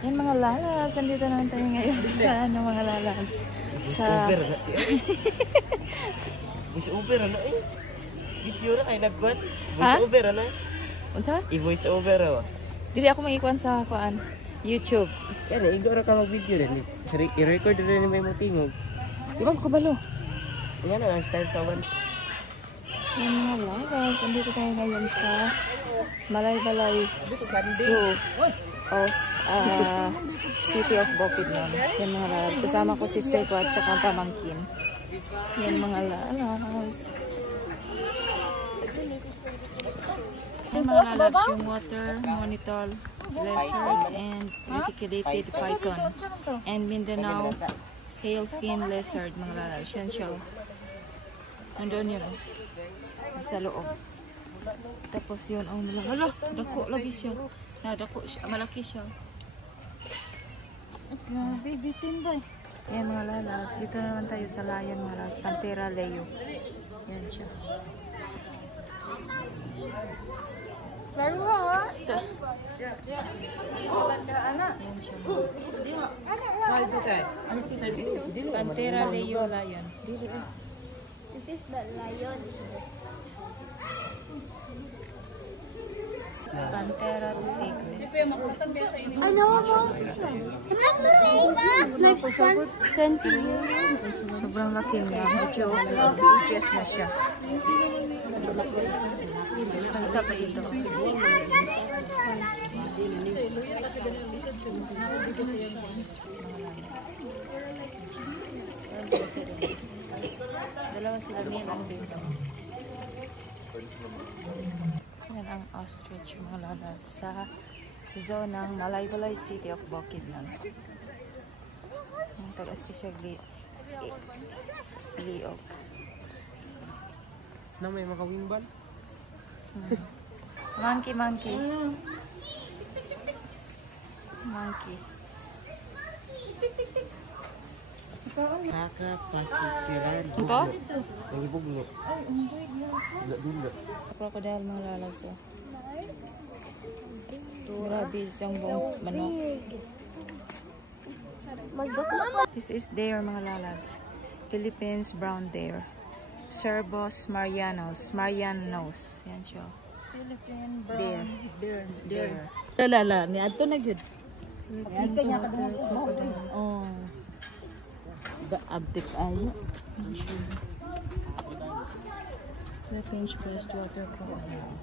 Yan mga lalabs, andito naman tayo ngayon sa ano mga lalabs. Sa... Voice over ano eh? Video na kayo nagkuhan? Ha? Voice over ano? Unsa? I-voice over ako. Dili ako maikuan sa kuan. YouTube. Yan eh, igora ka mag-video rin. I-record rin yung may mong tingog. Di ba kabalo? Yan ang style sa one. Yan mga lalabs, andito tayo ngayon sa Balay-Balay Zoo of City of Bukidnon. Yan mga lalabs. Kasama ko sister ko at saka pamangkin. Yan mga lalabs. Yan mga lalabs yung water, monitor, lizard, and reticulated python. And Mindanao sailfin lizard mga lalabs. Yan siya. Nandun yun. Sa loob. Tapos yun, hala, dako lagi siya. Dako siya, malaki siya. Grabe, bitin ba? Yan mga lalabs. Dito naman tayo sa lion mga lalabs. Pantera leo. Yan siya. Laro ha? Ito. Yan siya. Pantera leo lion. This is the lion. Pantera tigris. Ano mo? Lifespan 20 years. Sobrang laki niya. Medyo ages na siya. Ang isa pa ito. Dalawa sila lang dito. Yan ang ostrich mga lalabs sa zone ng Balay-Balay City of Bukidnon. Ang tagas ko siya liog. Na may makawimbal? Monkey. Monkey. Nakapasikiran. Ito? Ang ibugno. Dula. Crocodile mga lalabs. Grabe siyang buong manok. This is deer mga lalabs. Philippines brown deer. Cervus marianus. Yan siya. Philippine Deer. Deer. Lala, ni ato na gyud. Yan siya. Crocodile. Oh. Abtik ayo. Philippines freshwater crocodile.